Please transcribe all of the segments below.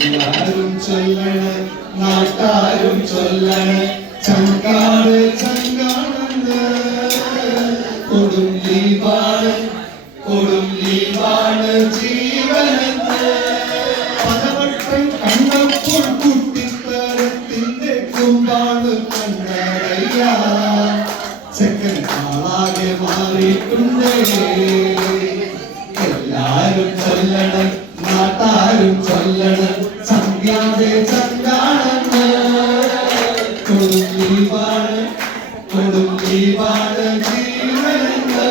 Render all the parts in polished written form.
എല്ലാരും ചൊല്ലണേ നാട്ടാരും ചൊല്ലണേ ചങ്കാട് ചങ്കാണെന്ന് കൊടും ലീവാണ് ജീവനെന്ന് പലവട്ടം കണ്ടപ്പോൾ കുട്ടിത്തരത്തിന്റെ കുമ്പാണ് കണ്ടറിയ ചെക്കൻ ആളാകെ മാറിയിട്ടുണ്ടേ എല്ലാരും ചൊല്ലണേ നാട്ടാരും ചൊല്ലണം സംഖ്യാതെ ചങ്കാണെന്ന് കൊടും ലീവാണ് ജീവനെന്ന്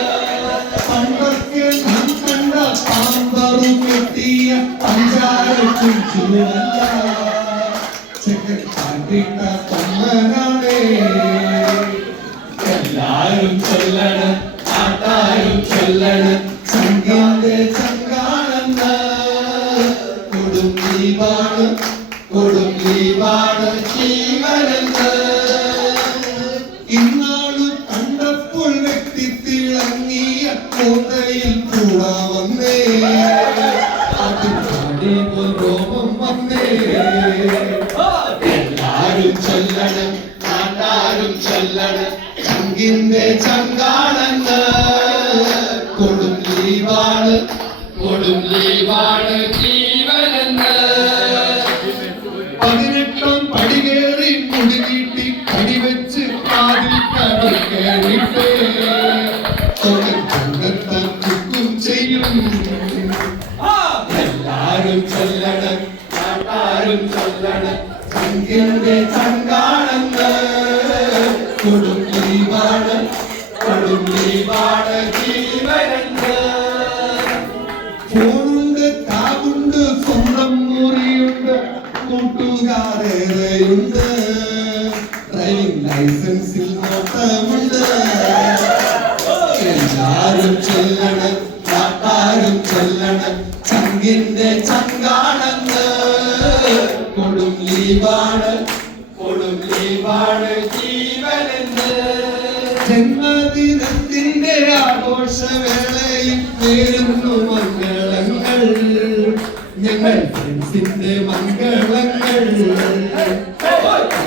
പണ്ടൊക്കെ നാം കണ്ട പാമ്പറും കെട്ടിയ പഞ്ചാര ചുറ്റുമല്ല ചെക്കൻ കണ്ടിട്ട തൊമ്മനാണേ എല്ലാരും ചൊല്ലണം നാട്ടാരും ചൊല്ലണം സംഖ്യാതെ ചങ്കാണെന്ന് കൊടും ലീവാണ് ജീവനെന്ന് ഇന്നാളു കണ്ടപ്പോൾ വ്യക്തിത്തിളങ്ങിയ കോട്ടയിൽ കൂടാ വന്നേ അതിൽ രോമം വന്നേ എല്ലാരും ചൊല്ലണം നാട്ടാരും ചൊല്ലണം ചങ്കിന്റെ ചങ്കാണെന്ന് കൊടും ലീവാണ് ജീവനെന്ന് 18 പടികേറി മുടി നീട്ടി കടിവെച്ച് കാതിൽ കടക്കേറിട്ട് കുക്കും ചെയ്യും എല്ലാരും ചൊല്ലണം നാട്ടാരും ചൊല്ലണം ചങ്കിന്റെ ചങ്കാണെന്ന് കൊടും ലീവാണ് ജീവനെന്ന് ഫോണുണ്ട് കാവുണ്ട് സ്വന്തം മുറിയുണ്ട് കൂട്ടുകാരേറെയുണ്ട് ഡ്രൈവിംഗ് ലൈസൻസിൽ നോട്ടമുണ്ട് എല്ലാരും ചൊല്ലണം നാട്ടാരും ചൊല്ലണം ചങ്കിന്റെ ചങ്കാണെന്ന് കൊടും ലീവാണ് ജീവനെന്ന് ജന്മദിനത്തിന്റെ ആഘോഷവേളയിൽ നേരുന്നു മംഗളങ്ങൾ ഞങ്ങൾ ഫ്രണ്ട്സിന്റെ മംഗളങ്ങൾ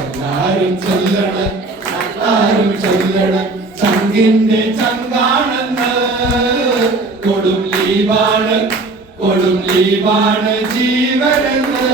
എല്ലാരും ചൊല്ലണം നാട്ടാരും ചൊല്ലണം ചങ്കിന്റെ ചങ്കാണെന്ന് കൊടും ലീവാണ് ജീവനെന്ന്